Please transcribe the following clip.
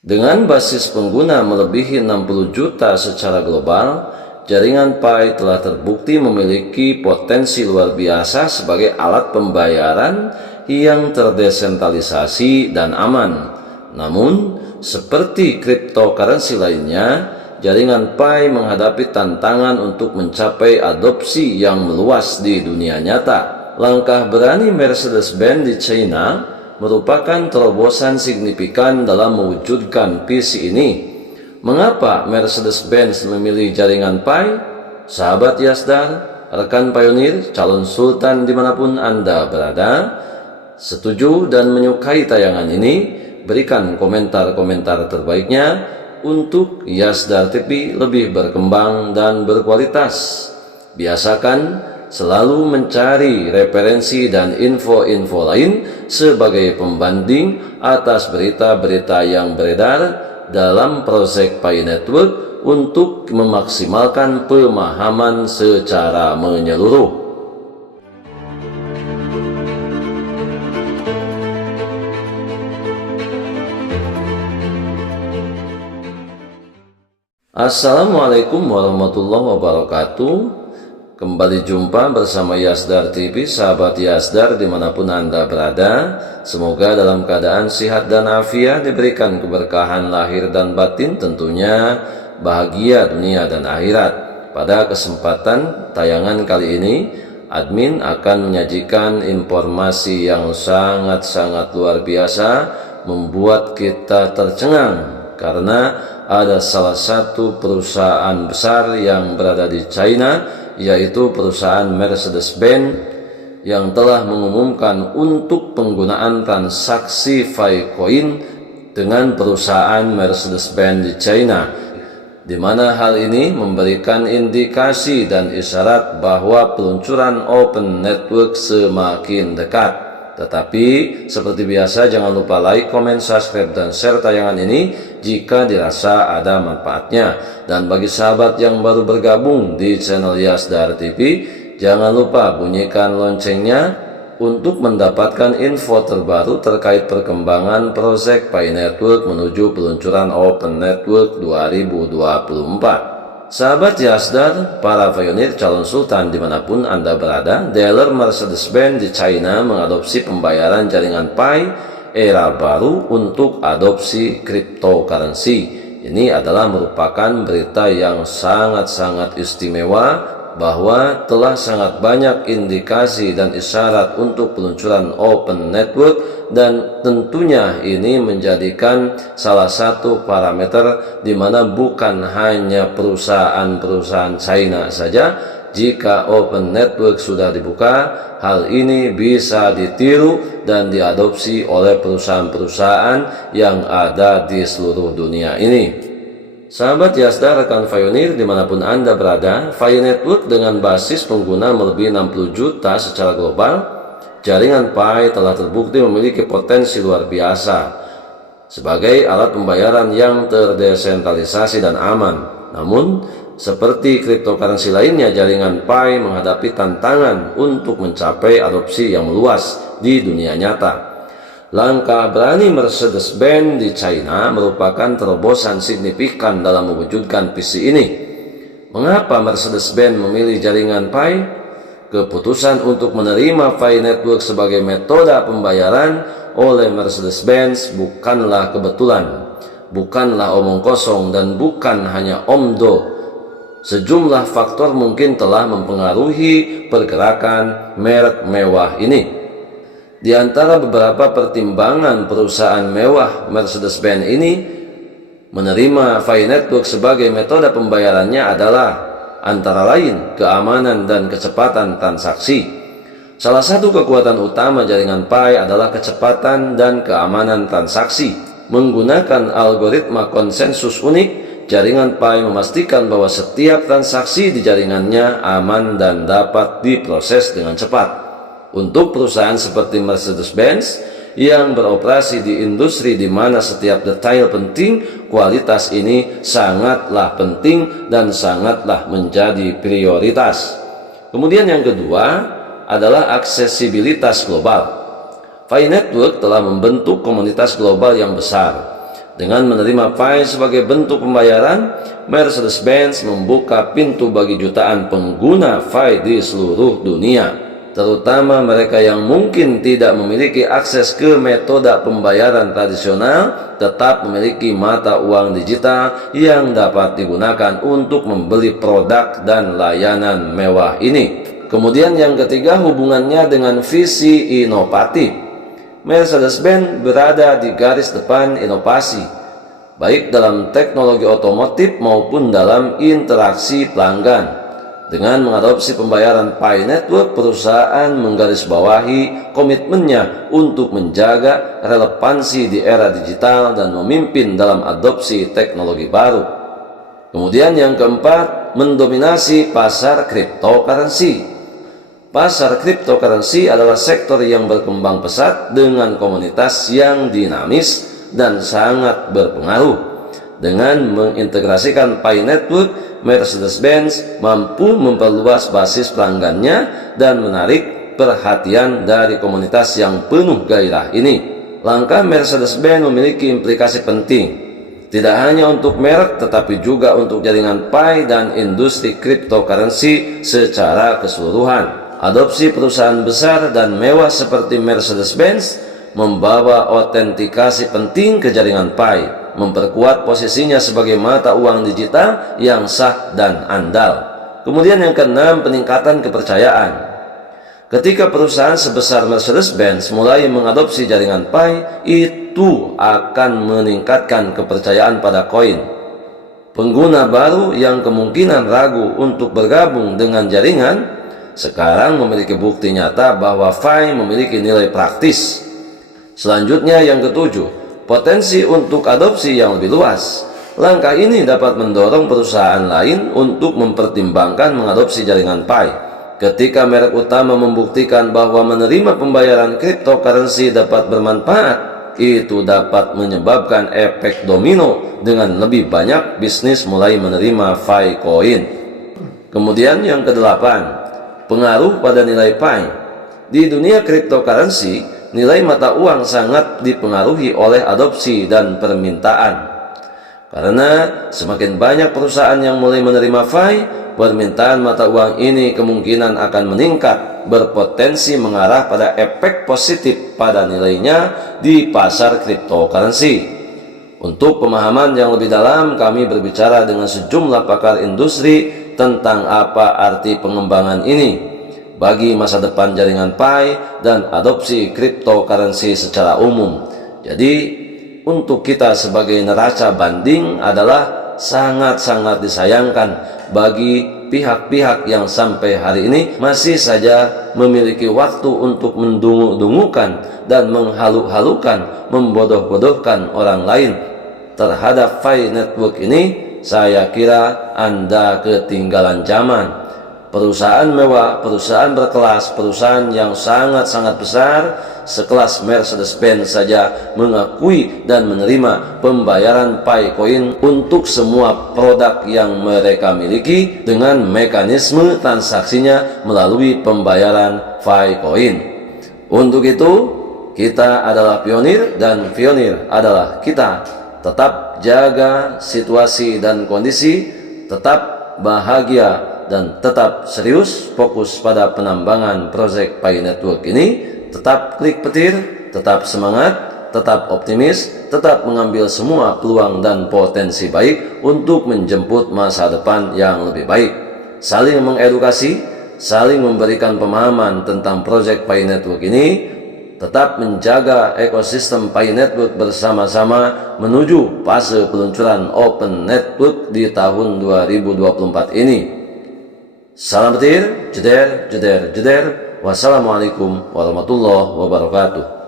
Dengan basis pengguna melebihi 60 juta secara global, jaringan Pi telah terbukti memiliki potensi luar biasa sebagai alat pembayaran yang terdesentralisasi dan aman. Namun, seperti cryptocurrency lainnya, jaringan Pi menghadapi tantangan untuk mencapai adopsi yang meluas di dunia nyata. Langkah berani Mercedes-Benz di China merupakan terobosan signifikan dalam mewujudkan visi ini. Mengapa Mercedes-Benz memilih jaringan Pi? Sahabat Yasdar, rekan pionir, calon sultan dimanapun Anda berada, setuju dan menyukai tayangan ini? Berikan komentar-komentar terbaiknya untuk Yasdar TV lebih berkembang dan berkualitas. Biasakan selalu mencari referensi dan info-info lain sebagai pembanding atas berita-berita yang beredar dalam proyek Pi Network untuk memaksimalkan pemahaman secara menyeluruh. Assalamualaikum warahmatullahi wabarakatuh. Kembali jumpa bersama Yasdar TV, sahabat Yasdar dimanapun Anda berada. Semoga dalam keadaan sehat dan afiat, diberikan keberkahan lahir dan batin, tentunya bahagia dunia dan akhirat. Pada kesempatan tayangan kali ini, admin akan menyajikan informasi yang sangat-sangat luar biasa, membuat kita tercengang karena ada salah satu perusahaan besar yang berada di China, yaitu perusahaan Mercedes-Benz, yang telah mengumumkan untuk penggunaan transaksi Ficoin dengan perusahaan Mercedes-Benz di China, di mana hal ini memberikan indikasi dan isyarat bahwa peluncuran Open Network semakin dekat. Tetapi seperti biasa, jangan lupa like, comment, subscribe, dan share tayangan ini jika dirasa ada manfaatnya. Dan bagi sahabat yang baru bergabung di channel Yasdar TV, jangan lupa bunyikan loncengnya untuk mendapatkan info terbaru terkait perkembangan proyek Pi Network menuju peluncuran Open Network 2024. Sahabat Yasdar, para pionir calon sultan dimanapun Anda berada, dealer Mercedes-Benz di China mengadopsi pembayaran jaringan Pi era baru untuk adopsi cryptocurrency. Ini adalah merupakan berita yang sangat-sangat istimewa, bahwa telah sangat banyak indikasi dan isyarat untuk peluncuran Open Network, dan tentunya ini menjadikan salah satu parameter di mana bukan hanya perusahaan-perusahaan China saja. Jika Open Network sudah dibuka, hal ini bisa ditiru dan diadopsi oleh perusahaan-perusahaan yang ada di seluruh dunia ini. Sahabat Yasdar, rekan pionir dimanapun Anda berada, Pi Network dengan basis pengguna melebihi 60 juta secara global, jaringan Pi telah terbukti memiliki potensi luar biasa sebagai alat pembayaran yang terdesentralisasi dan aman. Namun, seperti cryptocurrency lainnya, jaringan Pi menghadapi tantangan untuk mencapai adopsi yang meluas di dunia nyata. Langkah berani Mercedes-Benz di China merupakan terobosan signifikan dalam mewujudkan visi ini. Mengapa Mercedes-Benz memilih jaringan Pi? Keputusan untuk menerima Pi Network sebagai metode pembayaran oleh Mercedes-Benz bukanlah kebetulan, bukanlah omong kosong, dan bukan hanya omdo. Sejumlah faktor mungkin telah mempengaruhi pergerakan merek mewah ini. Di antara beberapa pertimbangan, perusahaan mewah Mercedes-Benz ini menerima Pi Network sebagai metode pembayarannya adalah antara lain keamanan dan kecepatan transaksi. Salah satu kekuatan utama jaringan Pi adalah kecepatan dan keamanan transaksi. Menggunakan algoritma konsensus unik, jaringan Pi memastikan bahwa setiap transaksi di jaringannya aman dan dapat diproses dengan cepat. Untuk perusahaan seperti Mercedes-Benz yang beroperasi di industri di mana setiap detail penting, kualitas ini sangatlah penting dan sangatlah menjadi prioritas. Kemudian yang kedua adalah aksesibilitas global. Pi Network telah membentuk komunitas global yang besar, Dengan menerima Pi sebagai bentuk pembayaran, Mercedes-Benz membuka pintu bagi jutaan pengguna Pi di seluruh dunia, terutama mereka yang mungkin tidak memiliki akses ke metode pembayaran tradisional, tetap memiliki mata uang digital yang dapat digunakan untuk membeli produk dan layanan mewah ini. Kemudian yang ketiga, hubungannya dengan visi inovatif. Mercedes-Benz berada di garis depan inovasi, baik dalam teknologi otomotif maupun dalam interaksi pelanggan. Dengan mengadopsi pembayaran Pi Network, perusahaan menggarisbawahi komitmennya untuk menjaga relevansi di era digital dan memimpin dalam adopsi teknologi baru. Kemudian yang keempat, mendominasi pasar cryptocurrency. Pasar cryptocurrency adalah sektor yang berkembang pesat dengan komunitas yang dinamis dan sangat berpengaruh. Dengan mengintegrasikan Pi Network, Mercedes-Benz mampu memperluas basis pelanggannya dan menarik perhatian dari komunitas yang penuh gairah ini. Langkah Mercedes-Benz memiliki implikasi penting, tidak hanya untuk merek tetapi juga untuk jaringan Pi dan industri cryptocurrency secara keseluruhan. Adopsi perusahaan besar dan mewah seperti Mercedes-Benz membawa autentikasi penting ke jaringan Pi, memperkuat posisinya sebagai mata uang digital yang sah dan andal. Kemudian yang keenam, peningkatan kepercayaan. Ketika perusahaan sebesar Mercedes-Benz mulai mengadopsi jaringan Pi, itu akan meningkatkan kepercayaan pada koin. Pengguna baru yang kemungkinan ragu untuk bergabung dengan jaringan sekarang memiliki bukti nyata bahwa Pi memiliki nilai praktis. Selanjutnya yang ketujuh, potensi untuk adopsi yang lebih luas. Langkah ini dapat mendorong perusahaan lain untuk mempertimbangkan mengadopsi jaringan Pi. Ketika merek utama membuktikan bahwa menerima pembayaran cryptocurrency dapat bermanfaat, itu dapat menyebabkan efek domino dengan lebih banyak bisnis mulai menerima Pi coin. Kemudian yang kedelapan, pengaruh pada nilai Pi. Di dunia cryptocurrency, nilai mata uang sangat dipengaruhi oleh adopsi dan permintaan. Karena semakin banyak perusahaan yang mulai menerima Pi, permintaan mata uang ini kemungkinan akan meningkat, berpotensi mengarah pada efek positif pada nilainya di pasar cryptocurrency. Untuk pemahaman yang lebih dalam, kami berbicara dengan sejumlah pakar industri tentang apa arti pengembangan ini bagi masa depan jaringan Pi dan adopsi cryptocurrency secara umum. Jadi untuk kita sebagai neraca banding adalah sangat-sangat disayangkan bagi pihak-pihak yang sampai hari ini masih saja memiliki waktu untuk mendungu-dungukan dan menghalu-halukan, membodoh-bodohkan orang lain terhadap Pi Network ini. Saya kira Anda ketinggalan zaman. Perusahaan mewah, perusahaan berkelas, perusahaan yang sangat-sangat besar sekelas Mercedes-Benz saja mengakui dan menerima pembayaran Pi coin untuk semua produk yang mereka miliki dengan mekanisme transaksinya melalui pembayaran Pi coin. Untuk itu, kita adalah pionir dan pionir adalah kita. Tetap jaga situasi dan kondisi, tetap bahagia dan tetap serius fokus pada penambangan proyek Pi Network ini. Tetap klik petir, tetap semangat, tetap optimis, tetap mengambil semua peluang dan potensi baik untuk menjemput masa depan yang lebih baik. Saling mengedukasi, saling memberikan pemahaman tentang proyek Pi Network ini. Tetap menjaga ekosistem Pi Network bersama-sama menuju fase peluncuran Open Network di tahun 2024 ini. Salam petir, jeder, jeder, jeder. Wassalamualaikum warahmatullahi wabarakatuh.